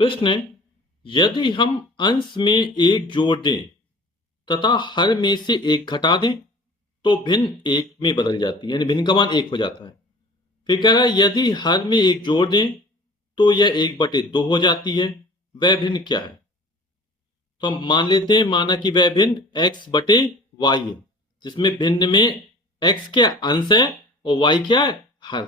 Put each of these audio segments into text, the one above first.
प्रश्न है, यदि हम अंश में एक जोड़ दें तथा हर में से एक घटा दें तो भिन्न एक में बदल जाती है, यानी भिन्न का मान एक हो जाता है। फिर कह रहा है यदि हर में एक जोड़ दें तो यह 1/2 हो जाती है, वह भिन्न क्या है? तो हम मान लेते हैं, माना कि वह भिन्न x/y है, जिसमें भिन्न में x क्या अंश है और y क्या है हर।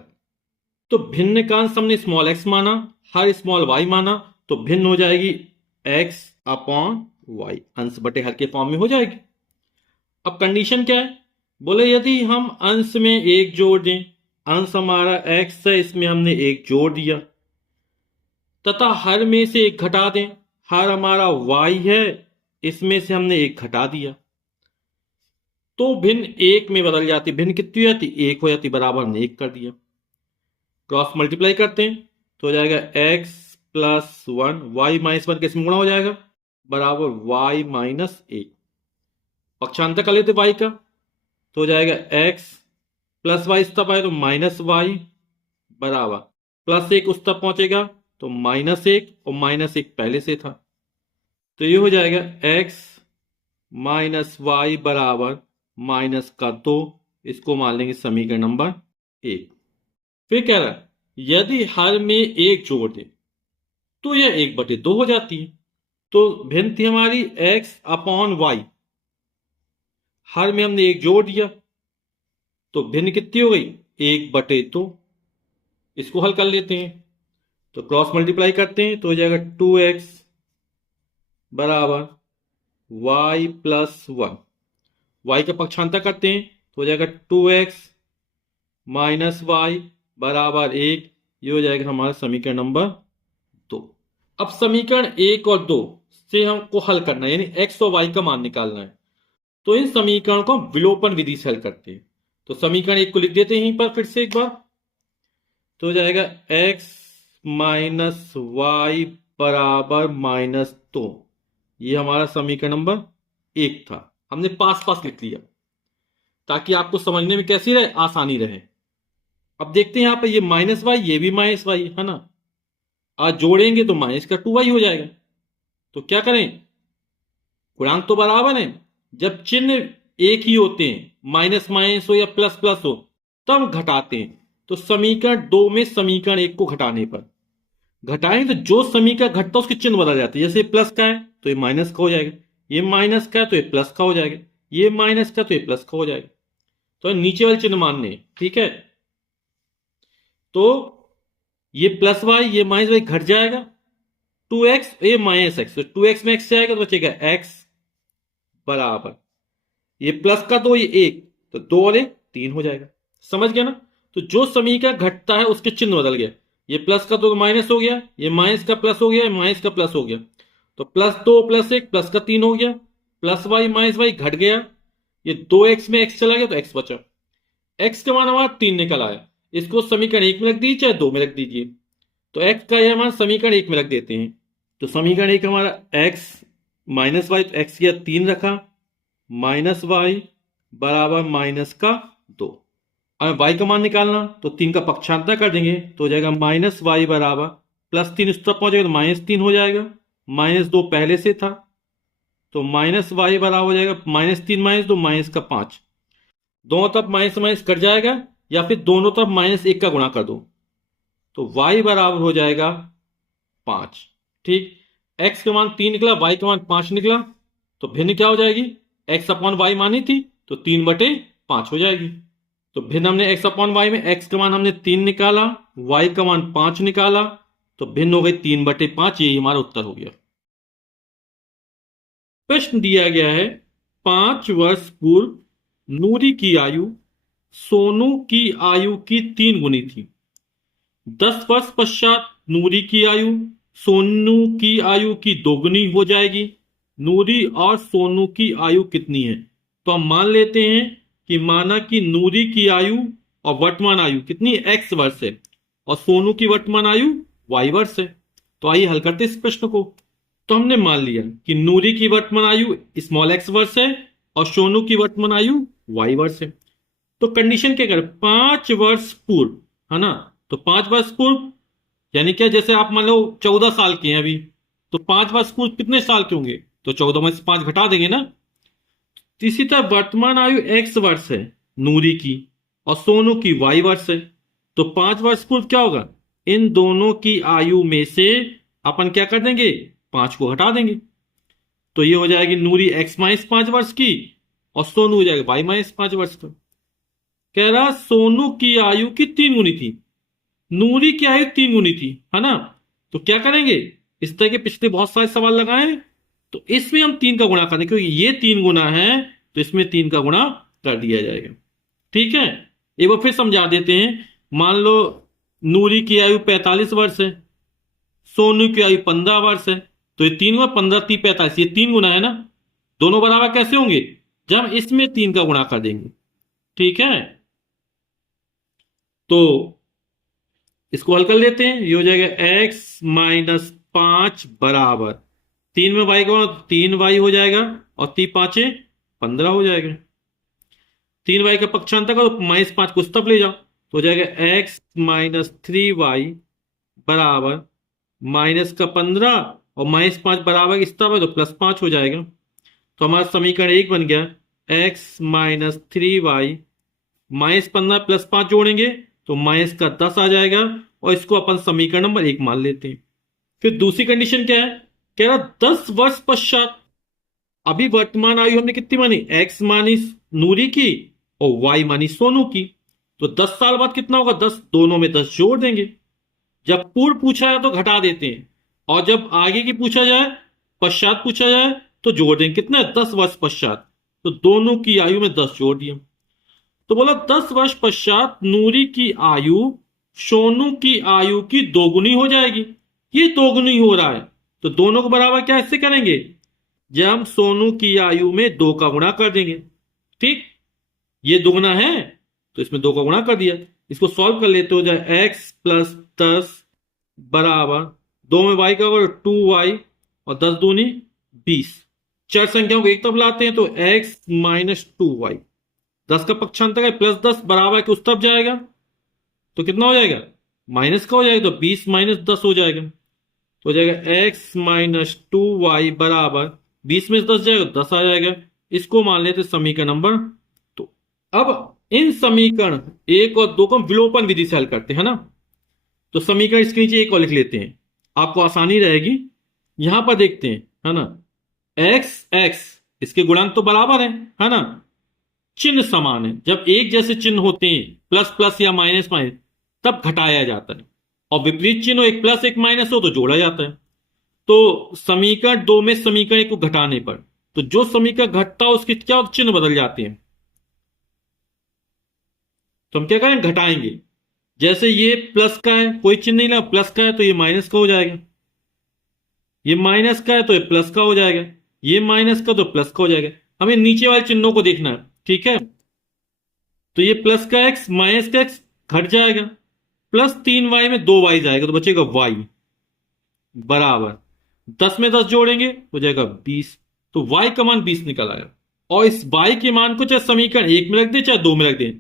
तो भिन्न का अंश हमने स्मॉल x माना, हर स्मॉल y माना, तो भिन्न हो जाएगी x/y, अंश बटे हर के फॉर्म में हो जाएगी। अब कंडीशन क्या है? बोले यदि हम अंश में एक जोड़ दें, अंश हमारा x है, इसमें हमने एक जोड़ दिया, तथा हर में से एक घटा दें, हर हमारा y है, इसमें से हमने एक घटा दिया, तो भिन्न एक में बदल जाती। भिन्न कितनी हो जाती? एक हो जाती, बराबर हमने एक कर दिया। क्रॉस मल्टीप्लाई करते हैं तो हो जाएगा x+1, y-1 किस में गुणा हो जाएगा? बराबर y-1। पक्षांतर कर लेते y का तो हो जाएगा x+y इस तरफ आए तो -y बराबर +1 उस तरफ पहुंचेगा तो -1, और -1 पहले से था, तो ये हो जाएगा x -y बराबर -2। इसको मान लेंगे समीकरण नंबर 1। फिर कह रहा है यदि हर में एक जोड़ दे तो यह 1/2 हो जाती है। तो भिन्न थी हमारी x/y, हर में हमने एक जोड़ दिया तो भिन्न कितनी हो गई? 1/2। इसको हल कर लेते हैं तो क्रॉस मल्टीप्लाई करते हैं तो हो जाएगा 2x बराबर y+1। y का पक्षांतर करते हैं तो हो जाएगा 2x -y बराबर 1। ये हो जाएगा हमारा समीकरण नंबर 2। अब समीकरण 1 और 2 से हमको हल करना है, यानी x और y का मान निकालना है। तो इन समीकरणों को हम विलोपन विधि से हल करते हैं। तो समीकरण 1 को लिख देते हैं यहीं पर फिर से एक बार, तो हो जाएगा x -y बराबर -2। ये हमारा समीकरण नंबर 1 था। हमने पास पास लिख लिया ताकि आपको समझने में कैसी रहे, आसानी रहे। अब देखते हैं यहां पर ये -y, ये भी -y है ना, आज जोड़ेंगे तो -2y हो जाएगा। तो क्या करें, गुणांक तो बराबर है, जब चिन्ह एक ही होते हैं, माइनस माइनस हो या प्लस प्लस हो, तब घटाते हैं। तो समीकरण 2 में समीकरण 1 को घटाने पर घटाएंगे तो जो समीकरण घटता है उसके चिन्ह बदल जाते हैं। जैसे प्लस का है तो ये माइनस का हो जाएगा, ये माइनस का है तो ये प्लस का हो जाएगा, ये माइनस का तो ये प्लस का हो जाएगा। तो नीचे वाले चिन्ह मानने, ठीक है। तो ये प्लस वाई, ये माइनस वाई घट जाएगा, 2x ये -x, तो 2x में x जाएगा तो बचेगा x बराबर, ये प्लस का 2 ये 1, तो 2 और 1 3 हो जाएगा। समझ गया ना? तो जो समीकरण घटता है उसके चिन्ह बदल गया, ये प्लस का 2 माइनस हो गया, ये माइनस का प्लस हो गया, ये माइनस का प्लस हो गया, तो +2 +1 प्लस का 3 हो गया, प्लस वाई माइनस वाई घट गया, ये 2x में x चला गया तो x बचा। x का मान हमारा 3 निकल आया, इसको समीकरण 1 में रख दीजिए चाहे 2 में रख दीजिए। तो x का यह मान समीकरण 1 में रख देते हैं, तो समीकरण 1 हमारा x -y, तो x किया 3 रखा, -y बराबर -2। अब y का मान निकालना तो 3 का पक्षांतर कर देंगे तो हो जाएगा -y बराबर +3 इस तरफ पहुंचेगा तो -3 हो जाएगा, -2 पहले से था तो -y बराबर हो जाएगा -3 -2 -5। दोनों तरफ माइनस माइनस कट जाएगा, या फिर दोनों तरफ -1 का गुणा कर दो तो y बराबर हो जाएगा 5। ठीक, x का मान 3 निकला, y का मान 5 निकला, तो भिन्न क्या हो जाएगी? x/y मानी थी तो 3/5 हो जाएगी। तो भिन्न हमने x/y में x का मान हमने 3 निकाला, y का मान 5 निकाला, तो भिन्न हो गई 3/5। यही हमारा उत्तर हो गया। प्रश्न दिया गया है 5 वर्ष पूर्व नूरी की आयु सोनू की आयु की 3 गुनी थी। 10 वर्ष पश्चात नूरी की आयु सोनू की आयु की 2 गुनी हो जाएगी। नूरी और सोनू की आयु कितनी है? तो हम मान लेते हैं कि माना कि नूरी की आयु और वर्तमान आयु कितनी है? x वर्ष है, और सोनू की वर्तमान आयु y वर्ष है। तो आइए हल करते इस प्रश्न को। तो हमने मान लिया कि नूरी की वर्तमान आयु स्मॉल x वर्ष है और सोनू की वर्तमान आयु y वर्ष है। तो कंडीशन क्या करें? 5 वर्ष पूर्व, है ना, तो 5 वर्ष पूर्व यानी क्या, जैसे आप मान लो 14 साल के हैं अभी, तो 5 वर्ष पूर्व कितने साल के होंगे, तो 14 में से 5 घटा देंगे ना। तो इसी तरह वर्तमान आयु x वर्ष है नूरी की, और सोनू की y वर्ष है। तो 5 वर्ष पूर्व क्या होगा, इन दोनों की आयु में से अपन क्या कर देंगे, 5 को हटा देंगे। तो ये हो जाएगी नूरी x-5 वर्ष की, और सोनू हो जाएगा y-5 वर्ष का। कह रहा सोनू की आयु की 3 गुनी थी, नूरी की आयु 3 गुनी थी, है ना। तो क्या करेंगे, इस तरह के पिछले बहुत सारे सवाल लगाए हैं, तो इसमें हम 3 का गुणा कर दें, क्योंकि ये 3 गुना है तो इसमें 3 का गुणा कर दिया जाएगा। ठीक है, एक बार फिर समझा देते हैं। मान लो नूरी की आयु 45 वर्ष है, सोनू की आयु 15 वर्ष है, तो ये 3 गुना 15 3 45, ये 3 गुना है ना। दोनों बराबर कैसे होंगे, जब हम इसमें 3 का गुणा कर देंगे। ठीक है, तो इसको हल कर लेते हैं। ये हो जाएगा x-5 बराबर 3 में y का 3y हो जाएगा, और 3×5 = 15 हो जाएगा। 3y का पक्षांतर करो, -5 को उस तरफ ले जाओ, तो हो जाएगा x-3y बराबर -15, और -5 बराबर इस तरफ है तो +5 हो जाएगा। तो हमारा समीकरण 1 बन गया, x-3y, -15 +5 जोड़ेंगे तो -10 आ जाएगा, और इसको अपन समीकरण नंबर 1 मान लेते हैं। फिर दूसरी कंडीशन क्या है, कह रहा 10 वर्ष पश्चात, अभी वर्तमान आयु हमने कितनी मानी, x मानी नूरी की और y मानी सोनू की, तो 10 साल बाद कितना होगा, 10, दोनों में 10 जोड़ देंगे। जब पूर्व पूछा जाए तो घटा देते हैं, और जब आगे की पूछा जाए, पश्चात पूछा जाए, तो जोड़ देंगे। कितना है, 10 वर्ष पश्चात, तो दोनों की आयु में 10 जोड़ दिया। तो बोला 10 वर्ष पश्चात नूरी की आयु सोनू की आयु की 2 गुनी हो जाएगी। ये 2 गुनी हो रहा है, तो दोनों को बराबर क्या इससे करेंगे, जब हम सोनू की आयु में 2 का गुणा कर देंगे। ठीक, ये 2 गुना है तो इसमें 2 का गुणा कर दिया। इसको सॉल्व कर लेते हो जाए x + 10 बराबर 2 में y का वर्ग 2y, और 10 दूनी 20। चार संख्याओं को एक तरफ लाते हैं तो x - 2y, 10 का पक्षांतर है +10 बराबर के उस तरफ जाएगा, तो कितना हो जाएगा, माइनस का हो जाएगा, तो 20 - 10 हो जाएगा। तो हो जाएगा x - 2y बराबर 20 में से 10 जाएगा, 10 आ जाएगा। इसको मान लेते समीकरण नंबर। तो अब इन समीकरण 1 और 2 को विलोपन विधि से हल करते हैं ना। तो समीकरण इसके नीचे 1 और लिख लेते हैं, आपको आसानी रहेगी। यहां पर देखते हैं, है ना, x इसके गुणांक तो बराबर है ना, चिन्ह समान है। जब एक जैसे चिन्ह होते हैं, प्लस प्लस या माइनस माइनस, तब घटाया जाता है, और विपरीत चिन्ह हो, एक प्लस एक माइनस हो, तो जोड़ा जाता है। तो समीकरण 2 में समीकरण 1 को घटाने पर, तो जो समीकरण घटता है उसके क्या चिन्ह बदल जाते हैं, तो हम क्या करें, घटाएंगे। जैसे ये प्लस का है, कोई चिन्ह नहीं लगा, प्लस का है तो ये माइनस का हो जाएगा, ये माइनस का है तो ये प्लस का हो जाएगा, ये माइनस का तो प्लस का हो जाएगा। हमें नीचे वाले चिन्हों को देखना है। ठीक है, तो ये प्लस का x माइनस का x घट जाएगा, प्लस 3y में 2y जाएगा, तो बचेगा y बराबर 10 में 10 जोड़ेंगे हो जाएगा 20। तो y का मान 20 निकल आया, और इस y के मान को चाहे समीकरण 1 में रख दे चाहे 2 में रख दे,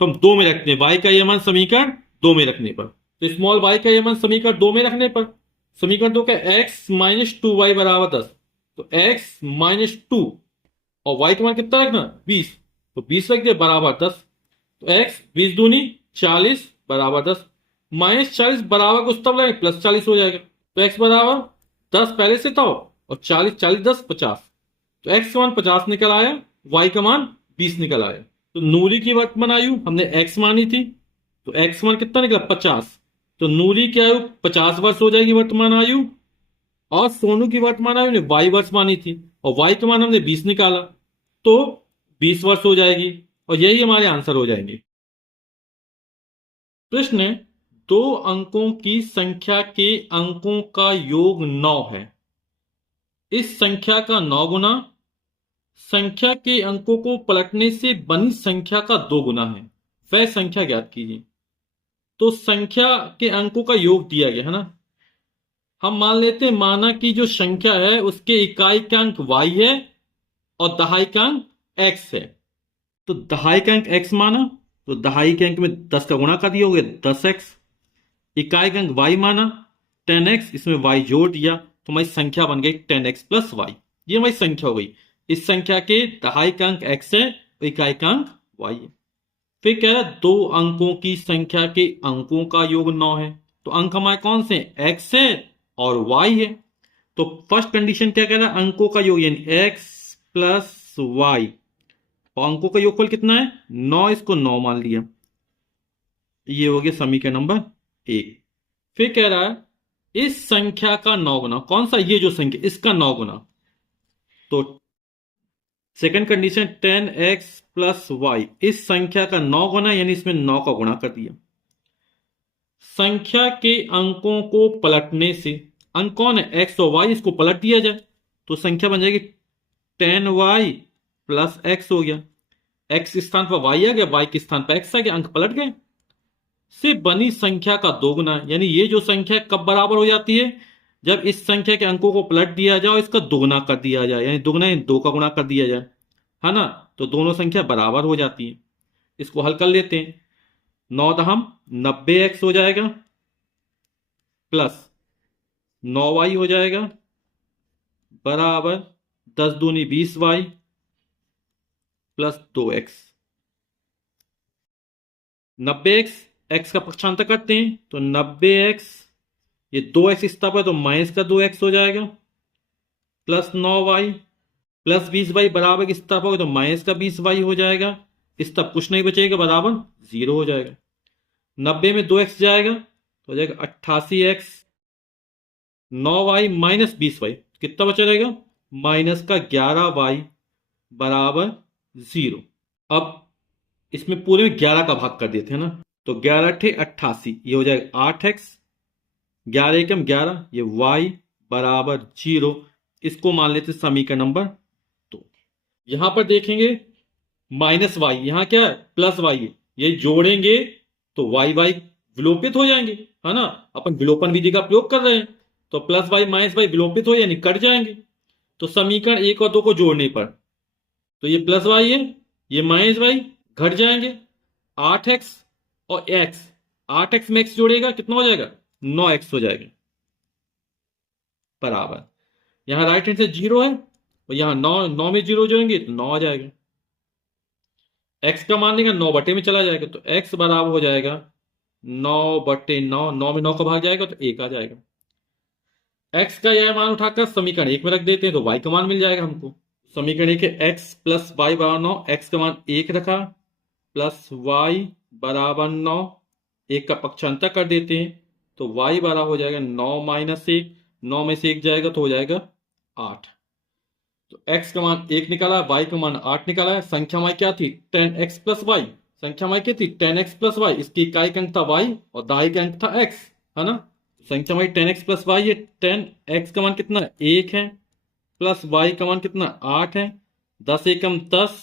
तो हम 2 में रखते हैं। y का यह मान समीकरण 2 में रखने पर, तो स्मॉल y का यह मान समीकरण 2 में रखने पर, समीकरण 2 का x - 2y बराबर 10, तो x - 2 और y का मान कितना रखना, 20, तो 20 रख दिया बराबर 10। तो x 20 दूनी 40 बराबर 10, -40 बराबर कुछ तब लगेगा +40 हो जाएगा। तो x बराबर 10 पहले से था, और 40 40 10 50, तो x का मान 50 निकल आया, y का मान 20 निकल आया। तो नूरी की वर्तमान आयु हमने x मानी थी, तो x मान कितना निकला 50, तो नूरी की आयु 50 वर्ष हो जाएगी वर्तमान आयु, और सोनू की वर्तमान आयु ने y वर्ष मानी थी, और y का मान हमने 20 निकाला, तो 20 वर्ष हो जाएगी, और यही हमारे आंसर हो जाएंगे। प्रश्न है, 2 अंकों की संख्या के अंकों का योग 9 है। इस संख्या का 9 गुना संख्या के अंकों को पलटने से बनी संख्या का 2 गुना है, वह संख्या ज्ञात कीजिए। तो संख्या के अंकों का योग दिया गया है ना, हम मान लेते हैं, माना कि जो संख्या है उसके इकाई का अंक y है और दहाई का अंक x है। तो दहाई का अंक x माना, तो दहाई के अंक में 10 का गुणा कर दिया, हो गया 10x। इकाई का अंक y माना, 10x, इसमें y जोड़ दिया तो हमारी संख्या बन गई 10x प्लस वाई। ये हमारी संख्या हो गई। इस संख्या के दहाई का अंक x है, इकाई का अंक y है। फिर कह रहा है दो अंकों की संख्या के अंकों का योग 9 है। तो अंक हमारे कौन से हैं? x है और y है। तो फर्स्ट कंडीशन क्या कह रहा है? अंकों का योग यानी x प्लस वाई, और अंकों का योगफल कितना है? 9। इसको 9 मान लिया। ये हो गया समीकरण नंबर 1। फिर कह रहा है इस संख्या का 9 गुना। कौन सा? ये जो संख्या, इसका 9 गुना। तो second condition 10x plus Y, इस संख्या का 9 गुना यानी इसमें 9 का गुणा कर दिया। संख्या के अंकों को पलटने से, अंक कौन है? x और y, इसको पलट दिया जाए तो संख्या बन जाएगी 10y प्लस x हो गया। x के स्थान पर y आ गया, y के स्थान पर x आ गया, अंक पलट गए। से बनी संख्या का दोगुना, यानी ये जो संख्या कब बराबर हो जाती है? जब इस संख्या के अंकों को पलट दिया जाए और इसका दोगुना कर दिया जाए, यानी दोगुना यानी 2 का गुणा कर दिया जाए, है ना? तो दोनों संख्या बराबर हो जाती है। इसको हल कर लेते हैं। 9 दहम 90x हो जाएगा प्लस 9y हो जाएगा बराबर 10 दूनी 20y plus 2x। 90x, x का पक्षांतर करते हैं तो 90x, ये 2x इस तरफ है तो माइनस का 2x हो जाएगा प्लस 9y प्लस 20y बराबर इस तरफ होगा तो माइनस का 20y हो जाएगा। इस तरफ कुछ नहीं बचेगा, बराबर 0 हो जाएगा। 90 में 2x जाएगा तो हो जाएगा 88x, 9y माइनस 20y कितना बचा रहेगा? माइनस का 11y बराबर 0। अब इसमें पूरे में 11 का भाग कर देते हैं ना, तो 11 अट्ठे 88, ये हो जाएगा 8x, 11 एकम 11, ये y बराबर 0। इसको मान लेते समीकरण नंबर 2। यहां पर देखेंगे माइनस वाई, यहां क्या है? प्लस वाई है। ये जोड़ेंगे तो वाई वाई विलोपित हो जाएंगे, है ना? अपन विलोपन विधि का प्रयोग कर रहे हैं तो प्लस वाई माइनस वाई विलोपित हो यानी कट जाएंगे। तो समीकरण 1 और 2 को जोड़ने पर तो ये प्लस वाई है, ये माइनस वाई घट जाएंगे। 8x और x, 8x में x जोड़ेगा कितना हो जाएगा? 9x हो जाएगा बराबर। यहां राइट हैंड से 0 है और यहां 9 में 0 जोड़ेंगे तो 9 आ जाएगा। x का मान लेगा 9 बटे में चला जाएगा तो x बराबर हो जाएगा 9 बटे 9, 9 में 9 का भाग जाएगा तो 1 आ जाएगा। x का यह मान उठाकर समीकरण 1 में रख देते हैं तो y का मान मिल जाएगा हमको। समीकरण 1 है x प्लस वाई बराबर 9, x का मान 1 रखा प्लस y बराबर 9, 1 का पक्षांतर कर देते हैं तो y बराबर हो जाएगा 9 माइनस 1, 9 में से 1 जाएगा तो हो जाएगा 8। तो x का मान 1 निकाला, y का मान 8 निकाला है। संख्या हमारी क्या थी? 10x plus Y. संख्या हमारी क्या थी? 10x plus Y. इसकी इकाई का अंक था y और दहाई का अंक था x, है ना? संख्या हमारी 10x प्लस वाई है। 10x का मान कितना? 1 है प्लस y का मान कितना? 8 है। 10 एकम 10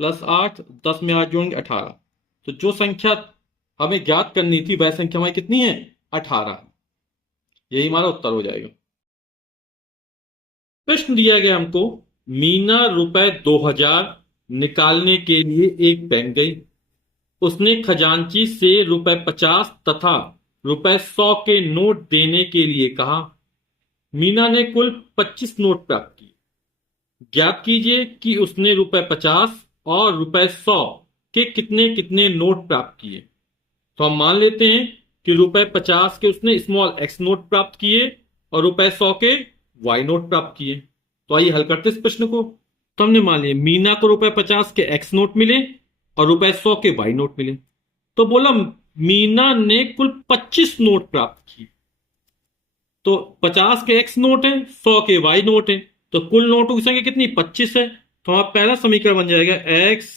प्लस 8, 10 में 8 जोड़ेंगे 18। तो जो संख्या हमें ज्ञात करनी थी वह संख्या हमारी कितनी है? 18। यही हमारा उत्तर हो जाएगा। प्रश्न दिया गया हमको, मीना रुपए 2000 निकालने के लिए एक बैंक गई। उसने खजांची से रुपए 50 तथा रुपए 100 के नोट देने के लिए कहा। मीना ने कुल 25 नोट प्राप्त किए। ज्ञात कीजिए कि उसने रुपए 50 और रुपए 100 के कितने कितने नोट प्राप्त किए। तो हम मान लेते हैं कि रुपए 50 के उसने स्मॉल x नोट प्राप्त किए और रुपए 100 के y नोट प्राप्त किए। तो आइए हल करते इस प्रश्न को। तो हमने मान लिया मीना को रुपए 50 के x नोट मिले और रुपए 100 के y नोट मिले। तो बोला मीना ने कुल 25 नोट प्राप्त किए। तो 50 के x नोट है, 100 के y नोट है, तो कुल नोटों की संख्या कितनी? 25 है। तो हमारा पहला समीकरण बन जाएगा x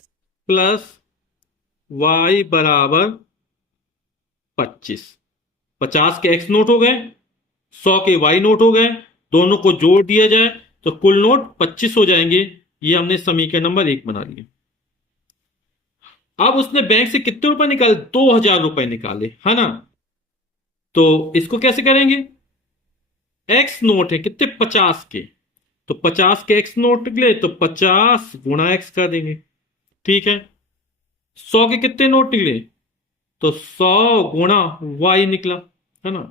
प्लस y बराबर 25। 50 के x नोट हो गए, 100 के y नोट हो गए, दोनों को जोड़ दिया जाए तो कुल नोट 25 हो जाएंगे। ये हमने समीकरण नंबर 1 बना लिया। अब उसने बैंक से कितने रुपए निकाले? 2000 रुपए निकाले, है ना? तो इसको कैसे करेंगे? x नोट है कितने? 50 के, तो 50 के x नोट निकले तो 50 गुणा x कर देंगे, ठीक है। 100 के कितने नोट निकले? तो 100 गुणा y निकला, है ना?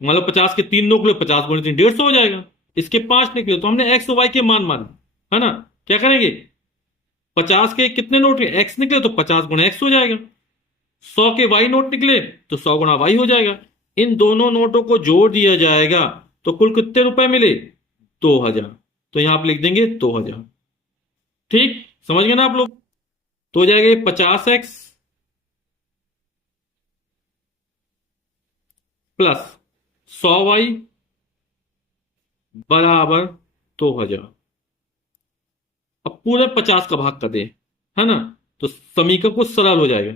मान लो 50 के 3 निकले, 50 गुणे 3 150 हो जाएगा। इसके 5 निकले तो हमने एक्स और वाई के मान माने, है ना। क्या करेंगे, 50 के कितने नोट एक्स निकले तो 50 गुणे एक्स हो जाएगा, 100 के वाई नोट निकले तो 100 गुणा वाई हो जाएगा। इन दोनों नोटों को जोड़ दिया जाएगा तो कुल कितने रुपए मिले, 2000। तो यहां आप लिख देंगे 2000। ठीक, समझ गए ना आप लोग। तो हो जाएगा 50x प्लस 100y बराबर 2000। अब पूरे 50 का भाग कर दे, है ना, तो समीकरण कुछ सरल हो जाएगा।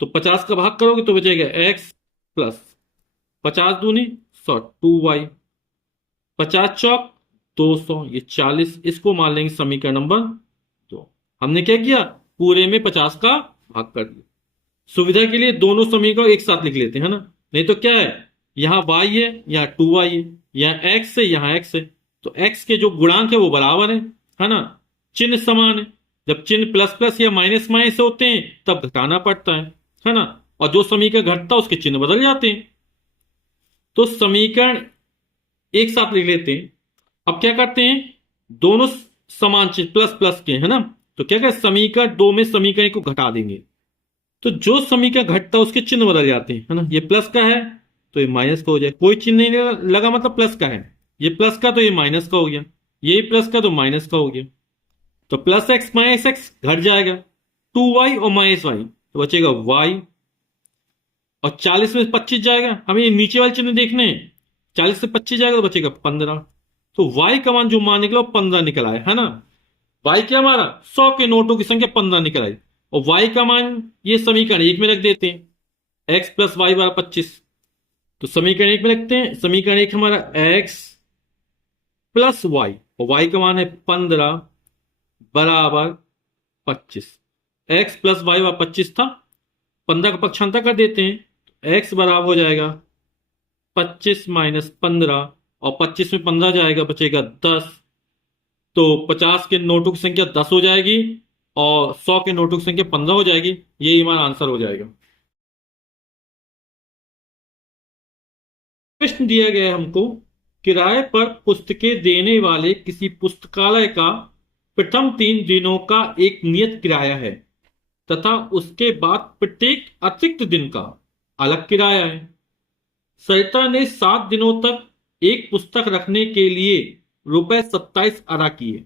तो 50 का भाग करोगे तो बचेगा x प्लस 50 दूनी 100, 2y, 50 चौक 200, ये 40। इसको मान लेंगे समीकरण नंबर 2। हमने क्या किया, पूरे में 50 का भाग कर दिया। सुविधा के लिए दोनों समीकरण एक साथ लिख लेते हैं, है ना। नहीं तो क्या है, यहां y है, यहाँ 2y है, यहाँ x है, यहाँ x है। तो x के जो गुणांक है वो बराबर है ना, चिन्ह समान है। जब चिन्ह प्लस प्लस या माइनस माइनस होते हैं तब घटाना पड़ता है ना। और जो समीकरण घटता है उसके चिन्ह बदल जाते हैं। तो समीकरण एक साथ लिख लेते हैं। अब क्या करते हैं, दोनों समान चिन्ह प्लस प्लस के, है ना। तो क्या करें, समीकरण 2 में समीकरण को घटा देंगे। तो जो समीकरण घटता है उसके चिन्ह बदल जाते हैं, है ना। ये प्लस का है तो ये माइनस का हो जाए, कोई चिन्ह नहीं लगा मतलब प्लस का है। ये प्लस का तो ये माइनस का हो गया, ये प्लस का तो माइनस का हो गया। तो प्लस एक्स माइनस एक्स घट जाएगा, 2y और माइनस वाई तो बचेगा y। और 40 में 25 जाएगा, हमें ये नीचे वाले चिन्ह देखने हैं। 40 से 25 जाएगा तो बचेगा 15। तो y का मान जो मान निकला वो 15 निकल आया, है ना। y क्या हमारा 100 के नोटों की संख्या 15 निकल आई। और y का मान ये समीकरण 1 में रख देते हैं, x प्लस वाई बराबर 25। तो समीकरण 1 में रखते हैं, समीकरण 1 हमारा x प्लस वाई और y का मान है 15 बराबर 25। x प्लस वाई बराबर 25 था, 15 का पक्षांतर कर देते हैं तो x बराबर हो जाएगा 25 माइनस 15, और 25 में 15 जाएगा बचेगा 10। तो 50 के नोटों की संख्या 10 हो जाएगी और 100 के नोटों की संख्या 15 हो जाएगी। यही हमारा आंसर हो जाएगा। प्रश्न दिया गया है हमको, किराए पर पुस्तकें देने वाले किसी पुस्तकालय का प्रथम 3 दिनों का एक नियत किराया है तथा उसके बाद प्रत्येक अतिरिक्त दिन का अलग किराया है। सरिता ने 7 दिनों तक एक पुस्तक रखने के लिए ₹27 अदा किए,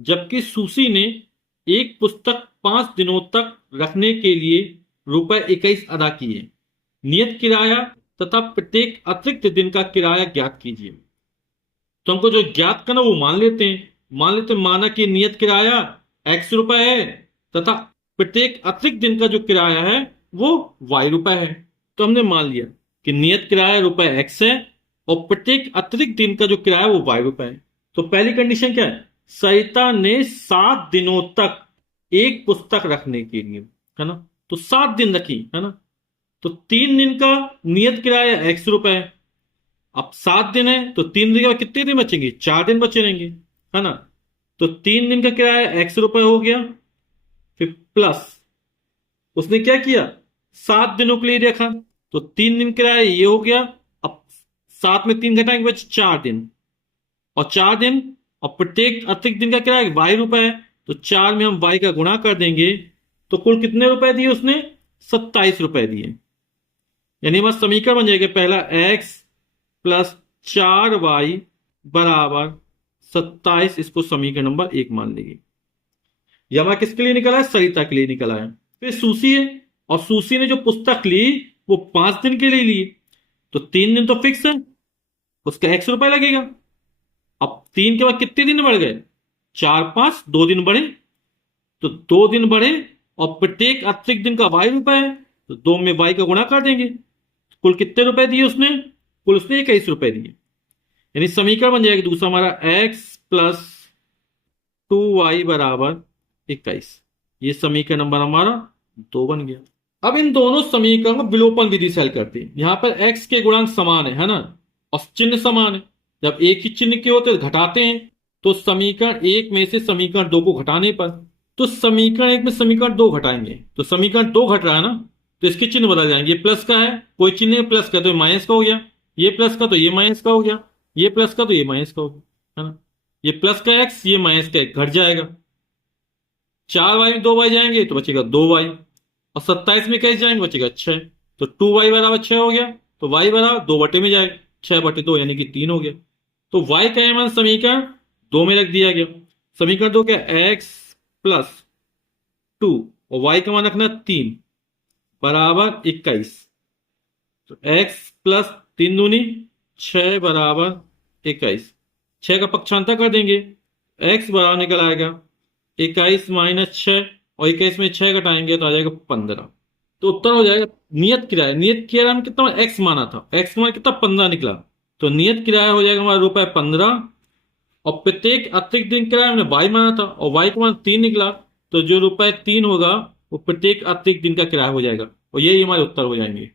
जबकि सुसी ने एक पुस्तक 5 दिनों तक रखने के लिए ₹21 अदा किए। नियत किराया तथा प्रत्येक अतिरिक्त दिन का किराया ज्ञात कीजिए। तो हमको जो ज्ञात करना वो मान लेते हैं। माना कि नियत किराया x रुपए है तथा प्रत्येक अतिरिक्त दिन का जो किराया है वो y रुपए है। तो हमने मान लिया कि नियत किराया ₹x है और प्रत्येक अतिरिक्त दिन का जो किराया वो y रुपए है। तो पहली कंडीशन क्या है, सरिता ने 7 दिनों तक एक पुस्तक रखने के लिए, है ना। तो 7 दिन रखी, है ना। तो 3 दिन का नियत किराया x रुपए है। अब 7 दिन है तो 3 दिन के बाद कितने दिन बचेंगे, 4 दिन बचे रहेंगे, है ना। तो 3 दिन का किराया x रुपए हो गया, फिर प्लस उसने क्या किया 7 दिनों के लिए रखा तो 3 दिन किराया ये हो गया। अब 7 में 3 घटाएंगे बचे 4 दिन, और 4 दिन और प्रत्येक अतिरिक्त दिन का किराया y रुपए है। तो 4 में हम y का गुणा कर देंगे तो कुल कितने रुपए दिए उसने, 27 रुपए दिए। यानी हमारा समीकरण बन जाएगा पहला x प्लस 4y बराबर 27। इसको समीकरण नंबर 1 मान लेंगे। यह हमारा किसके लिए निकला है, सरिता के लिए निकला है। फिर सूसी है और सूसी ने जो पुस्तक ली वो 5 दिन के लिए ली, तो 3 दिन तो फिक्स है, उसका x रुपए लगेगा। अब 3 के बाद कितने दिन बढ़ गए, 4 5 2 दिन बढ़े, तो 2 दिन बढ़े और प्रत्येक अतिरिक्त दिन का y रुपए है तो 2 में y का गुणा कर देंगे। कुल कितने रुपए दिए उसने, कुल उसने 21 रुपए दिए। यानी समीकरण बन जाएगा दूसरा हमारा x प्लस 2y बराबर 21। ये समीकरण नंबर हमारा 2 बन गया। अब इन दोनों समीकरण को विलोपन विधि से हल करते हैं। यहां पर x के गुणांक समान है ना, और चिन्ह समान है। जब एक ही चिन्ह के होते तो घटाते हैं, तो समीकरण 1 में से समीकरण 2 को घटाने पर, तो समीकरण 1 में समीकरण 2 घटाएंगे तो समीकरण 2 घट रहा है ना, तो इसके चिन्ह बदल जाएंगे। प्लस का है, कोई चिन्ह प्लस का तो माइनस का हो गया, ये प्लस का तो ये माइनस का हो गया, ये प्लस का तो ये माइनस का हो गया, है ना। ये प्लस का एक्स, ये माइनस का एक्स घट जाएगा। 4y में 2y जाएंगे तो बचेगा 2y, और 27 में कैसे जाएंगे, बचेगा 6। तो 2y बराबर 6 हो गया, तो y बराबर 2 बटे में जाएगा, 6/2 यानी कि 3 हो गया। तो y का मान समीकरण 2 में रख दिया गया। समीकरण 2 क्या, x+2 और y का मान रखना 3 बराबर 21। तो x+3 दूनी 6 बराबर 21। 6 का पक्षांतर कर देंगे, x बराबर निकल आएगा 21 - 6, और 21 में 6 घटाएंगे तो आ जाएगा 15। तो उत्तर हो जाएगा नियत किराया। नियत किराया में कितना x माना था, x मान कितना 15 निकला, तो नियत किराया हो जाएगा हमारा ₹15। और प्रत्येक अतिरिक्त दिन किराया हमने y माना था और y का मान 3 निकला, तो जो ₹3 होगा वो प्रत्येक अतिरिक्त दिन का किराया हो जाएगा, और यही हमारे उत्तर हो जाएंगे।